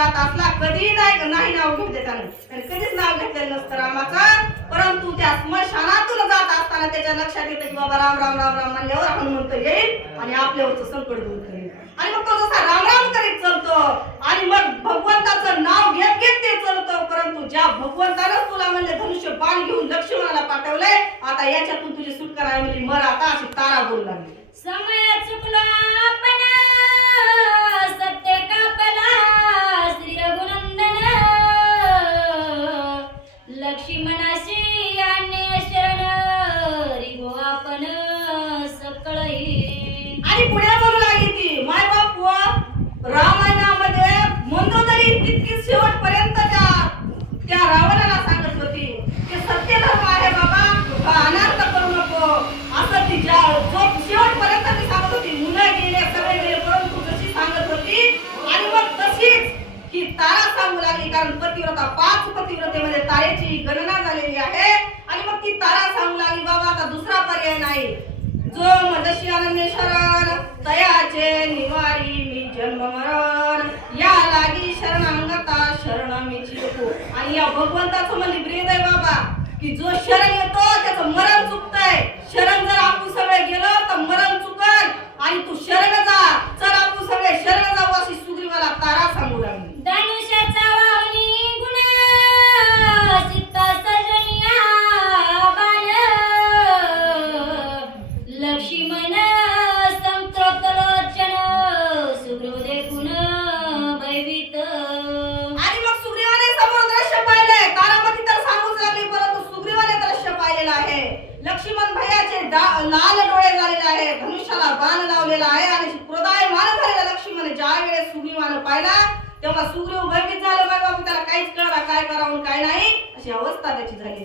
जात असला कधी नाही नाही नाव घेऊ देता आणि कधीच नाव घेतलेलं नसतं रामाचं. परंतु त्या स्मशानातून जात असताना त्याच्या लक्षात येतं की बाबा राम राम राम राम म्हणल्यावर हनुमंत येईल. आणि आपल्यावरचं संकट दूर करेल. आणि मग तो जसा राम राम करीत चलतो आणि मग भगवंताचं नाव घेत घेत ते चलतो. परंतु ज्या भगवंतानं तुला म्हणजे धनुष्य बाण घेऊन लक्ष्मणाला पाठवलंय आता याच्यातून तुझी सुटका नाही म्हणजे मर आता अशी तारा बोलू लागली. ಶ್ರೀ ಅನ್ಯ ಶರಣರಿಗೂ ಅಪನ सांगू लागली पतिव्रता पाच पतिव्रतेमध्ये तारेची गणना झालेली आहे. आणि मग ती तारा सांगू लागली बाबा आता दुसरा पर्याय नाही. जो मदशी अनन्य शरण तयाचे निवारी मी जन्म मरण. या लागी शरणांगता शरण मी चिरतो आणि या भगवंताचं म्हणजे ब्रेद आहे बाबा की जो शरण येतो त्याचं मरण चुकतंय. शरण जर आपण सगळे गेलो तर मरण लक्ष्मण भैयाचे दा- लाल डोळे झालेले आहे धनुष्याला बाण लावलेला आहे आणि मान झालेला लक्ष्मण ज्या वेळेस सुग्रीवानं पाहिला तेव्हा सुग्रीव भयभीत झालं. बाई बाबू त्याला काहीच कळला काय करावं काय नाही अशी अवस्था त्याची झाली